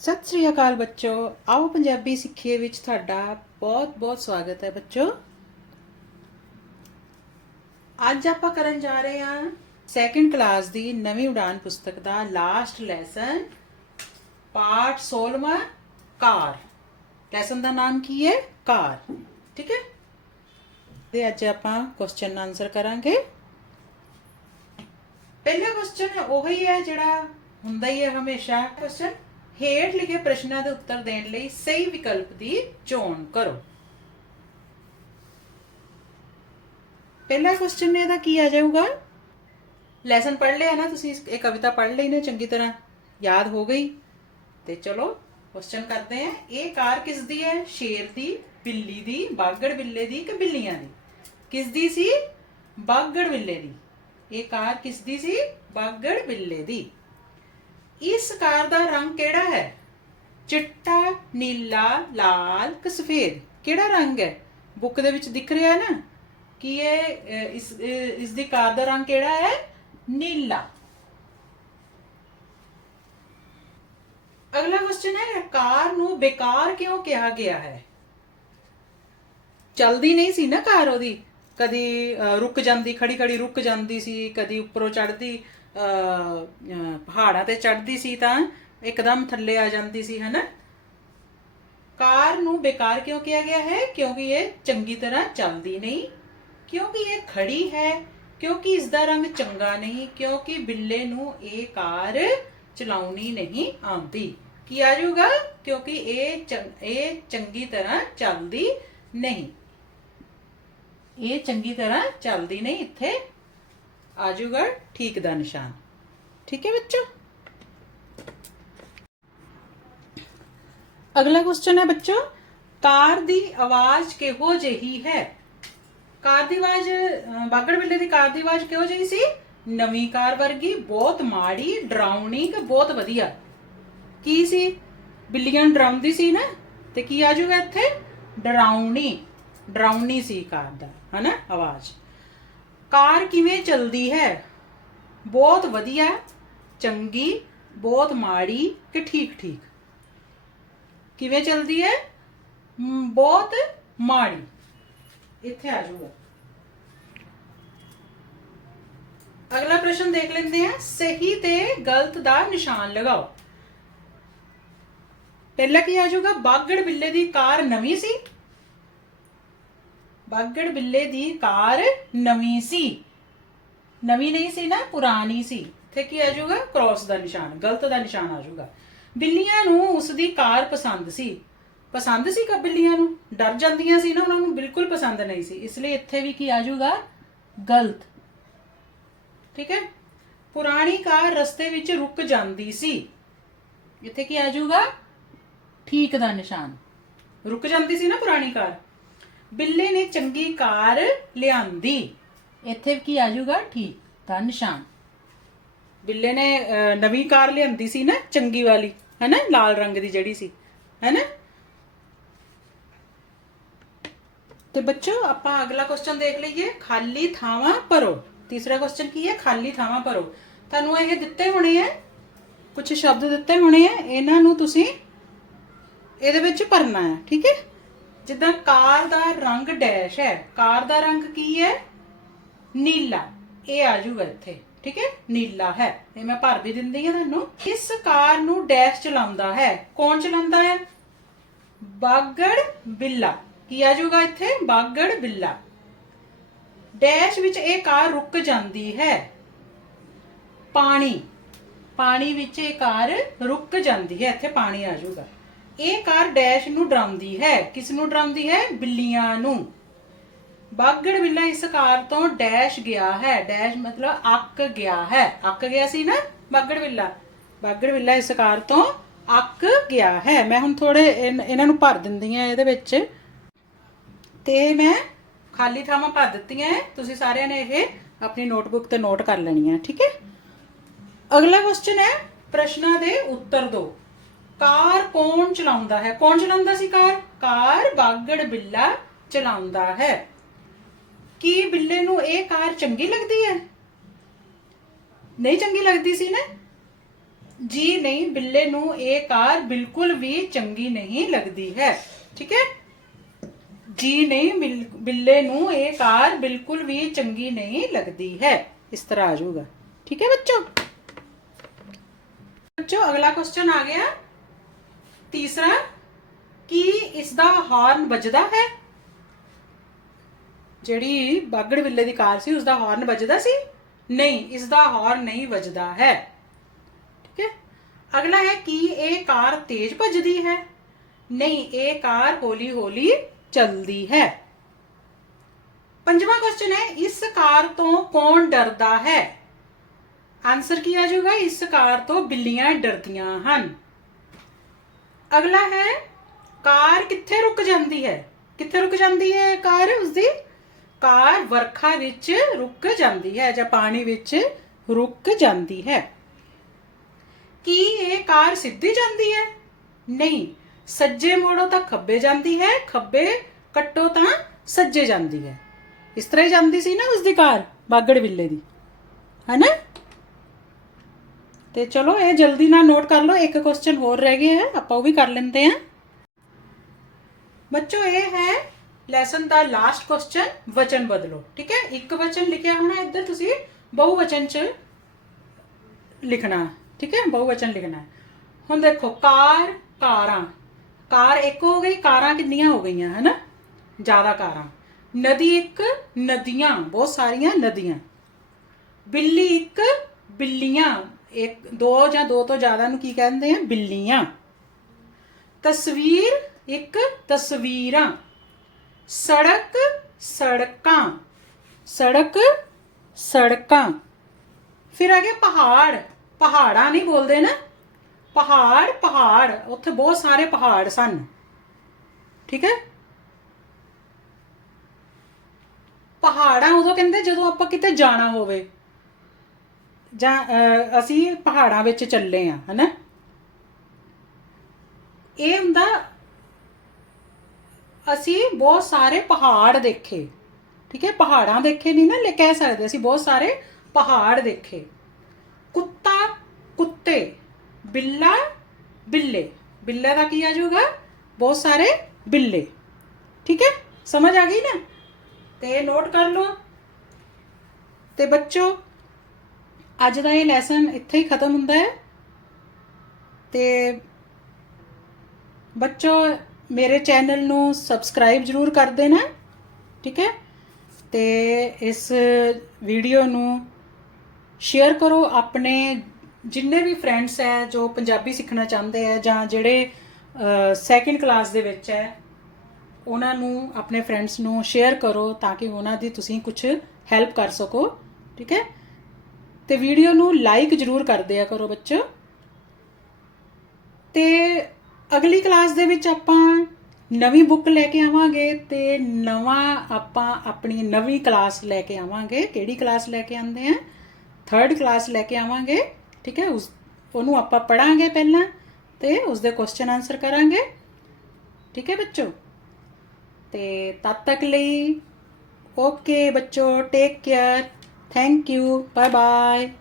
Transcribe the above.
ਸਤਿ ਸ੍ਰੀ ਅਕਾਲ ਬੱਚੋ। ਆਓ ਪੰਜਾਬੀ ਸਿੱਖੀਏ ਵਿੱਚ ਤੁਹਾਡਾ ਬਹੁਤ-ਬਹੁਤ ਸਵਾਗਤ ਹੈ ਬੱਚੋ। ਅੱਜ ਆਪਾਂ ਕਰਨ ਜਾ ਰਹੇ ਹਾਂ ਸੈਕੰਡ ਕਲਾਸ ਦੀ ਨਵੀਂ ਉਡਾਨ ਪੁਸਤਕ ਦਾ ਲਾਸਟ ਲੈਸਨ ਪਾਠ 16ਵਾਂ ਕਾਰ। ਲੈਸਨ ਦਾ ਨਾਮ ਕੀ ਹੈ? ਕਾਰ। ਠੀਕ ਹੈ? ਤੇ ਅੱਜ ਆਪਾਂ ਕੁਐਸਚਨ ਆਨਸਰ ਕਰਾਂਗੇ। ਪਹਿਲਾ ਕੁਐਸਚਨ ਉਹੀ ਹੈ ਜਿਹੜਾ ਹੁੰਦਾ ਹੀ ਹੈ ਹਮੇਸ਼ਾ। ਕੁਐਸਚਨ ਹੇਠ ਲਿਖੇ ਪ੍ਰਸ਼ਨਾਂ ਦੇ ਉੱਤਰ ਦੇਣ ਲਈ ਸਹੀ ਵਿਕਲਪ ਦੀ ਚੋਣ ਕਰੋ। ਪਹਿਲਾ ਕੁਐਸਚਨ ਇਹਦਾ ਕੀ ਆ ਜਾਊਗਾ? ਲੈਸਨ ਪੜ੍ਹ ਲਿਆ ਨਾ ਤੁਸੀਂ, ਇਹ ਕਵਿਤਾ ਪੜ੍ਹ ਲਈ ਨਾ ਚੰਗੀ ਤਰ੍ਹਾਂ। ਯਾਦ ਹੋ ਗਈ। ਤੇ ਚਲੋ ਕੁਐਸਚਨ ਕਰਦੇ ਆ ਇਹ ਕਾਰ ਕਿਸ ਦੀ ਹੈ? ਸ਼ੇਰ ਦੀ, ਬਿੱਲੀ ਦੀ, ਬਾਗੜ ਬਿੱਲੇ ਦੀ ਕਿ ਬਿੱਲੀਆਂ ਦੀ? ਕਿਸ ਦੀ ਸੀ? ਬਾਗੜ ਬਿੱਲੇ ਦੀ। ਇਹ ਕਾਰ ਕਿਸ ਦੀ ਸੀ? ਬਾਗੜ ਬਿੱਲੇ ਦੀ। ਇਸ ਕਾਰ ਦਾ ਰੰਗ ਕਿਹੜਾ ਹੈ? ਚਿੱਟਾ, ਨੀਲਾ, ਲਾਲ ਕਿ ਸਫੇਦ? ਕਿਹੜਾ ਰੰਗ ਹੈ? ਬੁੱਕ ਦੇ ਵਿੱਚ ਦਿਖ ਰਿਹਾ ਹੈ ਨਾ ਕਿ ਇਹ ਇਸ ਇਸ ਦੀ ਕਾਰ ਦਾ ਰੰਗ ਕਿਹੜਾ ਹੈ? ਨੀਲਾ। ਅਗਲਾ ਕੁਐਸਚਨ ਹੈ ਕਾਰ ਨੂੰ ਬੇਕਾਰ ਕਿਉਂ ਕਿਹਾ ਗਿਆ ਹੈ? ਚਲਦੀ ਨਹੀਂ ਸੀ ਨਾ ਕਾਰ ਉਹਦੀ। ਕਦੀ ਰੁਕ ਜਾਂਦੀ ਖੜੀ ਖੜੀ ਰੁਕ ਜਾਂਦੀ ਸੀ, ਕਦੀ ਉੱਪਰੋਂ ਚੜਦੀ ਪਹਾੜਾਂ ਤੇ ਚੜਦੀ ਸੀ ਤਾਂ ਇੱਕਦਮ ਥੱਲੇ ਆ ਜਾਂਦੀ ਸੀ, ਹਨਾ? ਕਾਰ ਨੂੰ ਬੇਕਾਰ ਕਿਉਂ ਕਿਹਾ ਗਿਆ ਹੈ? ਕਿਉਂਕਿ ਇਹ ਚੰਗੀ ਤਰ੍ਹਾਂ ਚੱਲਦੀ ਨਹੀਂ। ਕਿਉਂਕਿ ਇਹ ਖੜੀ ਹੈ, ਕਿਉਂਕਿ ਇਸ ਦਾ ਰੰਗ ਚੰਗਾ ਨਹੀਂ, ਕਿਉਂਕਿ ਬਿੱਲੇ ਨੂੰ ਇਹ ਕਾਰ ਚਲਾਉਣੀ ਨਹੀਂ ਆਉਂਦੀ। ਕੀ ਆ ਜਾਊਗਾ? ਕਿਉਂਕਿ ਇਹ ਚੰ- ਇਹ ਚੰਗੀ ਤਰ੍ਹਾਂ ਚੱਲਦੀ ਨਹੀਂ। ਇਹ ਚੰਗੀ ਤਰ੍ਹਾਂ ਚੱਲਦੀ ਨਹੀਂ ਇੱਥੇ। ਆ ਜਾਊਗਾ ਠੀਕ ਦਾ ਨਿਸ਼ਾਨ ਠੀਕ ਹੈ ਬੱਚੋ ਅਗਲਾ ਕੁਐਸਚਨ ਹੈ ਬੱਚੋ ਕਾਰ ਦੀ ਆਵਾਜ਼ ਕਿਹੋ ਜਿਹੀ ਹੈ ਕਾਰ ਦੀ ਆਵਾਜ਼ ਅਹ, ਬਾਗੜ ਬਿੱਲੇ ਦੀ ਕਾਰ ਦੀ ਆਵਾਜ਼ ਕਿਹੋ ਜਿਹੀ ਸੀ ਨਵੀਂ ਕਾਰ ਵਰਗੀ ਬਹੁਤ ਮਾੜੀ ਡਰਾਉਣੀ ਕਿ ਬਹੁਤ ਵਧੀਆ ਕੀ ਸੀ ਬਿੱਲੀਆਂ ਨੂੰ ਡਰਾਉਂਦੀ ਸੀ ਨਾ ਤੇ ਕੀ ਆ ਜਾਊਗਾ ਇੱਥੇ ਡਰਾਉਣੀ ਡਰਾਉਣੀ ਸੀ ਕਾਰ ਦਾ ਹਨਾ ਆਵਾਜ਼ ਕਾਰ ਕਿਵੇਂ ਚੱਲਦੀ ਹੈ? ਬਹੁਤ ਵਧੀਆ ਚੰਗੀ ਬਹੁਤ ਮਾੜੀ ਕਿ ਠੀਕ ਠੀਕ? ਕਿਵੇਂ ਚੱਲਦੀ ਹੈ? ਮ, ਬਹੁਤ ਮਾੜੀ। ਇੱਥੇ ਆ ਜਾਊਗਾ। ਅਗਲਾ ਪ੍ਰਸ਼ਨ ਦੇਖ ਲੈਂਦੇ ਹਾਂ। ਸਹੀ ਤੇ ਗਲਤ ਦਾ ਨਿਸ਼ਾਨ ਲਗਾਓ। ਪਹਿਲਾ ਕੀ ਆ ਜਾਊਗਾ? ਬਾਗੜ ਬਿੱਲੇ ਦੀ ਕਾਰ ਨਵੀਂ ਸੀ। ਬਾਗੜ ਬਿੱਲੇ ਦੀ ਕਾਰ ਨਵੀਂ ਸੀ। ਨਵੀਂ ਨਹੀਂ ਸੀ ਨਾ, ਪੁਰਾਣੀ ਸੀ। ਤੇ ਕੀ ਆ ਜਾਊਗਾ? ਕ੍ਰਾਸ ਦਾ ਨਿਸ਼ਾਨ, ਗਲਤ ਦਾ ਨਿਸ਼ਾਨ ਆ ਜਾਊਗਾ। ਬਿੱਲੀਆਂ ਨੂੰ ਉਸ ਦੀ ਕਾਰ ਪਸੰਦ ਸੀ। ਪਸੰਦ ਸੀ ਕਿ ਬਿੱਲੀਆਂ ਨੂੰ? ਡਰ ਜਾਂਦੀਆਂ ਸੀ ਨਾ, ਉਹਨਾਂ ਨੂੰ ਬਿਲਕੁਲ ਪਸੰਦ ਨਹੀਂ ਸੀ। ਇਸ ਲਈ ਇੱਥੇ ਵੀ ਕੀ ਆ ਜਾਊਗਾ? ਗਲਤ। ਠੀਕ ਹੈ? ਪੁਰਾਣੀ ਕਾਰ ਰਸਤੇ ਵਿੱਚ ਰੁਕ ਜਾਂਦੀ ਸੀ। ਇੱਥੇ ਕੀ ਆ ਜਾਊਗਾ? ਠੀਕ ਦਾ ਨਿਸ਼ਾਨ। ਰੁਕ ਜਾਂਦੀ ਸੀ ਨਾ ਪੁਰਾਣੀ ਕਾਰ। ਬਿੱਲੇ ਨੇ ਚੰਗੀ ਕਾਰ ਲਿਆਂਦੀ। ਇੱਥੇ ਕੀ ਆ ਜਾਊਗਾ? ਠੀਕ ਦਾ ਨਿਸ਼ਾਨ ਬਿੱਲੇ ਨੇ ਅਹ, ਨਵੀਂ ਕਾਰ ਲਿਆਂਦੀ ਸੀ ਨਾ ਚੰਗੀ ਵਾਲੀ ਹੈਨਾ? ਲਾਲ ਰੰਗ ਦੀ ਜਿਹੜੀ ਸੀ ਹੈਨਾ? ਤੇ ਬੱਚੋ ਆਪਾਂ ਅਗਲਾ ਕੁਐਸਚਨ ਦੇਖ ਲਈਏ। ਖਾਲੀ ਥਾਵਾਂ ਭਰੋ। ਤੀਸਰਾ ਕੁਐਸਚਨ ਕੀ ਹੈ? ਖਾਲੀ ਥਾਵਾਂ ਭਰੋ। ਤੁਹਾਨੂੰ ਇਹ ਦਿੱਤੇ ਹੋਣੇ ਆ? ਕੁਝ ਸ਼ਬਦ ਦਿੱਤੇ ਹੋਣੇ ਆ? ਇਹਨਾਂ ਨੂੰ ਤੁਸੀਂ ਇਹਦੇ ਵਿੱਚ ਭਰਨਾ ਹੈ ਠੀਕ ਹੈ? ਜਿੱਦਾਂ ਕਾਰ ਦਾ ਰੰਗ ਡੈਸ਼ ਹੈ। ਕਾਰ ਦਾ ਰੰਗ ਕੀ ਹੈ? ਨੀਲਾ। ਇਹ ਆ ਜਾਊਗਾ ਇੱਥੇ, ਠੀਕ ਹੈ? ਨੀਲਾ ਹੈ। ਇਹ ਮੈਂ ਭਰ ਵੀ ਦਿੰਦੀ ਹਾਂ ਤੁਹਾਨੂੰ। ਇਸ ਕਾਰ ਨੂੰ ਡੈਸ਼ ਚਲਾਉਂਦਾ ਹੈ? ਕੌਣ ਚਲਾਉਂਦਾ ਹੈ? ਬਾਗੜ ਬਿੱਲਾ। ਕੀ ਆ ਜਾਊਗਾ ਇੱਥੇ? ਬਾਗੜ ਬਿੱਲਾ। ਡੈਸ਼ ਵਿੱਚ ਇਹ ਕਾਰ ਰੁਕ ਜਾਂਦੀ ਹੈ। ਪਾਣੀ। ਪਾਣੀ ਵਿੱਚ ਇਹ ਕਾਰ ਰੁਕ ਜਾਂਦੀ ਹੈ। ਇੱਥੇ ਪਾਣੀ ਆ ਜਾਊਗਾ ਇਹ ਕਾਰ ਡੈਸ਼ ਨੂੰ ਡਰਾਉਂਦੀ ਹੈ। ਕਿਸ ਨੂੰ ਡਰਾਉਂਦੀ ਹੈ? ਬਿੱਲੀਆਂ ਨੂੰ। ਬਾਗੜ ਬਿੱਲਾ ਇਸ ਕਾਰ ਤੋਂ ਡੈਸ਼ ਗਿਆ ਹੈ। ਡੈਸ਼ ਮਤਲਬ ਅੱਕ ਗਿਆ ਹੈ। ਅੱਕ ਗਿਆ ਸੀ ਨਾ ਬਾਗੜ ਬਿੱਲਾ? ਬਾਗੜ ਬਿੱਲਾ ਇਸ ਕਾਰ ਤੋਂ ਅੱਕ ਗਿਆ ਹੈ। ਮੈਂ ਹੁਣ ਥੋੜੇ ਇਹਨਾਂ ਨੂੰ ਭਰ ਦਿੰਦੀ ਆ ਇਹਦੇ ਵਿੱਚ। ਤੇ ਮੈਂ ਖਾਲੀ ਥਾਵਾਂ ਭਰ ਦਿੱਤੀਆਂ ਹੈ। ਤੁਸੀਂ ਸਾਰਿਆਂ ਨੇ ਇਹ ਆਪਣੀ ਨੋਟਬੁੱਕ ਤੇ ਨੋਟ ਕਰ ਲੈਣੀ ਹੈ। ਠੀਕ ਹੈ? ਅਗਲਾ ਕੁਐਸਚਨ ਹੈ, ਪ੍ਰਸ਼ਨਾਂ ਦੇ ਉੱਤਰ ਦਿਓ। ਕਾਰ ਕੌਣ ਚਲਾਉਂਦਾ ਹੈ? ਕੌਣ ਚਲਾਉਂਦਾ ਸੀ ਕਾਰ? ਕਾਰ ਬਾਗੜ ਬਿੱਲਾ ਚਲਾਉਂਦਾ ਹੈ। ਕੀ ਬਿੱਲੇ ਨੂੰ ਇਹ ਕਾਰ ਚੰਗੀ ਲੱਗਦੀ ਹੈ? ਨਹੀਂ ਚੰਗੀ ਲੱਗਦੀ ਸੀ ਨਾ? ਜੀ ਨਹੀਂ, ਬਿੱਲੇ ਨੂੰ ਇਹ ਕਾਰ ਬਿਲਕੁਲ ਵੀ ਚੰਗੀ ਨਹੀਂ ਲੱਗਦੀ ਹੈ। ਠੀਕ ਹੈ? ਜੀ ਨਹੀਂ, ਬਿਲ- ਬਿੱਲੇ ਨੂੰ ਇਹ ਕਾਰ ਬਿਲਕੁਲ ਵੀ ਚੰਗੀ ਨਹੀਂ ਲੱਗਦੀ ਹੈ। ਇਸ ਤਰ੍ਹਾਂ ਆ ਜਾਊਗਾ। ਠੀਕ ਹੈ ਬੱਚੋ? ਬੱਚੋ, ਅਗਲਾ ਕੁਐਸਚਨ ਆ ਗਿਆ। ਤੀਸਰਾ, ਕੀ ਇਸ ਦਾ ਹਾਰਨ ਵੱਜਦਾ ਹੈ? ਜਿਹੜੀ ਬਾਗੜ ਬਿੱਲੇ ਦੀ ਕਾਰ ਸੀ ਉਸ ਦਾ ਹਾਰਨ ਵੱਜਦਾ ਸੀ? ਨਹੀਂ ਇਸ ਦਾ ਹਾਰਨ ਨਹੀਂ ਵੱਜਦਾ ਹੈ। ਠੀਕ ਹੈ? ਅਗਲਾ ਹੈ, ਕੀ ਇਹ ਕਾਰ ਤੇਜ਼ ਭੱਜਦੀ ਹੈ? ਨਹੀਂ, ਇਹ ਕਾਰ ਹੌਲੀ ਹੌਲੀ ਚੱਲਦੀ ਹੈ। ਪੰਜਵਾਂ ਕੁਐਸਚਨ ਹੈ, ਇਸ ਕਾਰ ਤੋਂ ਕੌਣ ਡਰਦਾ ਹੈ? ਆਨਸਰ ਕੀ ਆ ਜਾਊਗਾ? ਇਸ ਕਾਰ ਤੋਂ ਬਿੱਲੀਆਂ ਡਰਦੀਆਂ ਹਨ। ਅਗਲਾ ਹੈ, ਕਾਰ ਕਿੱਥੇ ਰੁਕ ਜਾਂਦੀ ਹੈ? ਕਿੱਥੇ ਰੁਕ ਜਾਂਦੀ ਹੈ ਕਾਰ? ਉਸਦੀ ਕਾਰ ਵਰਖਾ ਵਿੱਚ ਰੁਕ ਜਾਂਦੀ ਹੈ ਜਾਂ ਪਾਣੀ ਵਿੱਚ ਰੁਕ ਜਾਂਦੀ ਹੈ। ਕੀ ਇਹ ਕਾਰ ਸਿੱਧੀ ਜਾਂਦੀ ਹੈ? ਨਹੀਂ, ਸੱਜੇ ਮੋੜੋ ਤਾਂ ਖੱਬੇ ਜਾਂਦੀ ਹੈ, ਖੱਬੇ ਕੱਟੋ ਤਾਂ ਸੱਜੇ ਜਾਂਦੀ ਹੈ। ਇਸ ਤਰ੍ਹਾਂ ਜਾਂਦੀ ਸੀ ਨਾ ਉਸਦੀ ਕਾਰ, ਬਾਗੜ ਬਿੱਲੇ ਦੀ। ਹੈਨਾ ਤੇ ਚਲੋ ਇਹ ਜਲਦੀ ਨਾਲ ਨੋਟ ਕਰ ਲਓ, ਇੱਕ ਕੁਐਸਚਨ ਹੋਰ ਰਹਿ ਗਿਆ ਹੈ ਆਪਾਂ ਉਹ ਵੀ ਕਰ ਲੈਂਦੇ ਹਾਂ ਬੱਚੋ, ਇਹ ਹੈ ਲੈਸਨ ਦਾ ਲਾਸਟ ਕੁਐਸਚਨ ਵਚਨ ਬਦਲੋ, ਠੀਕ ਹੈ? ਇੱਕ ਵਚਨ ਲਿਖਿਆ ਹੋਣਾ ਇੱਧਰ ਤੁਸੀਂ, ਬਹੁਵਚਨ ਚ ਲਿਖਣਾ, ਠੀਕ ਹੈ? ਬਹੁਵਚਨ ਲਿਖਣਾ। ਹੁਣ ਦੇਖੋ, ਕਾਰ, ਕਾਰਾਂ। ਕਾਰ ਇੱਕ ਹੋ ਗਈ, ਕਾਰਾਂ ਕਿੰਨੀਆਂ ਹੋ ਗਈਆਂ, ਹਨਾ? ਜ਼ਿਆਦਾ ਕਾਰਾਂ। ਨਦੀ ਇੱਕ, ਨਦੀਆਂ, ਬਹੁਤ ਸਾਰੀਆਂ ਨਦੀਆਂ। ਬਿੱਲੀ ਇੱਕ, ਬਿੱਲੀਆਂ। ਇੱਕ, ਦੋ ਜਾਂ ਦੋ ਤੋਂ ਜ਼ਿਆਦਾ ਨੂੰ ਕੀ ਕਹਿੰਦੇ ਆ? ਬਿੱਲੀਆਂ। ਤਸਵੀਰ, ਇੱਕ, ਤਸਵੀਰਾਂ। ਸੜਕ, ਸੜਕਾਂ। ਸੜਕ, ਸੜਕਾਂ। ਫਿਰ ਆ ਗਿਆ ਪਹਾੜ। ਪਹਾੜਾਂ ਨਹੀਂ ਬੋਲਦੇ ਨਾ? ਪਹਾੜ ਪਹਾੜ। ਉੱਥੇ ਬਹੁਤ ਸਾਰੇ ਪਹਾੜ ਸਨ। ਠੀਕ ਹੈ? ਪਹਾੜਾਂ ਉਦੋਂ ਕਹਿੰਦੇ ਜਦੋਂ ਆਪਾਂ ਕਿਤੇ ਜਾਣਾ ਹੋਵੇ। ਜਾਂ ਅਸੀਂ ਪਹਾੜਾਂ ਵਿੱਚ ਚੱਲੇ ਆ, ਹਨਾ? ਇਹ ਹੁੰਦਾ, ਅਸੀਂ ਬਹੁਤ ਸਾਰੇ ਪਹਾੜ ਦੇਖੇ। ਠੀਕ ਹੈ? ਪਹਾੜਾਂ ਦੇਖੇ ਨਹੀਂ ਨਾ, ਲੈ ਕਹਿ ਸਕਦੇ ਅਸੀਂ ਬਹੁਤ ਸਾਰੇ ਪਹਾੜ ਦੇਖੇ। ਕੁੱਤਾ, ਕੁੱਤੇ, ਬਿੱਲਾ, ਬਿੱਲੇ। ਬਿੱਲੇ ਦਾ ਕੀ ਆ ਜਾਊਗਾ? ਬਹੁਤ ਸਾਰੇ ਬਿੱਲੇ। ਠੀਕ ਹੈ? ਸਮਝ ਆ ਗਈ ਨਾ? ਤੇ ਨੋਟ ਕਰ ਲਓ। ਤੇ ਬੱਚੋ ਅੱਜ ਦਾ ਇਹ ਲੈਸਨ ਇੱਥੇ ਹੀ ਖਤਮ ਹੁੰਦਾ ਹੈ। ਤੇ ਬੱਚੋ, ਮੇਰੇ ਚੈਨਲ ਨੂੰ ਸਬਸਕ੍ਰਾਈਬ ਜਰੂਰ ਕਰ ਦੇਣਾ, ਠੀਕ ਹੈ? ਤੇ ਇਸ ਵੀਡੀਓ ਨੂੰ ਸ਼ੇਅਰ ਕਰੋ ਆਪਣੇ ਜਿੰਨੇ ਵੀ ਫਰੈਂਡਸ ਹੈ ਜੋ ਪੰਜਾਬੀ ਸਿੱਖਣਾ ਚਾਹੁੰਦੇ ਹੈ ਜਾਂ ਜਿਹੜੇ ਸੈਕਿੰਡ ਕਲਾਸ ਦੇ ਵਿੱਚ ਹੈ, ਉਹਨਾਂ ਨੂੰ, ਆਪਣੇ ਫਰੈਂਡਸ ਨੂੰ ਸ਼ੇਅਰ ਕਰੋ ਤਾਂ ਕਿ ਉਹਨਾਂ ਦੀ ਤੁਸੀਂ ਕੁਝ ਹੈਲਪ ਕਰ ਸਕੋ, ਠੀਕ ਹੈ? ਤੇ ਵੀਡੀਓ ਨੂੰ ਲਾਈਕ ਜਰੂਰ ਕਰ ਦਿਆ ਕਰੋ ਬੱਚੋ। ਤੇ ਅਗਲੀ ਕਲਾਸ ਦੇ ਵਿੱਚ ਆਪਾਂ ਨਵੀਂ ਬੁੱਕ ਲੈ ਕੇ ਆਵਾਂਗੇ ਤੇ ਨਵਾਂ ਆਪਾਂ ਆਪਣੀ ਨਵੀਂ ਕਲਾਸ ਲੈ ਕੇ ਆਵਾਂਗੇ। ਕਿਹੜੀ ਕਲਾਸ ਲੈ ਕੇ ਆਂਦੇ ਆ? ਥਰਡ ਕਲਾਸ ਲੈ ਕੇ ਆਵਾਂਗੇ, ਠੀਕ ਹੈ? ਉਸ, ਉਹਨੂੰ ਆਪਾਂ ਪੜਾਂਗੇ ਪਹਿਲਾਂ ਤੇ ਉਸ ਦੇ ਕੁਐਸਚਨ ਆਨਸਰ ਕਰਾਂਗੇ। ਠੀਕ ਹੈ ਬੱਚੋ? ਤੇ ਤਦ ਤੱਕ ਲਈ ਓਕੇ ਬੱਚੋ take care Thank you. Bye bye.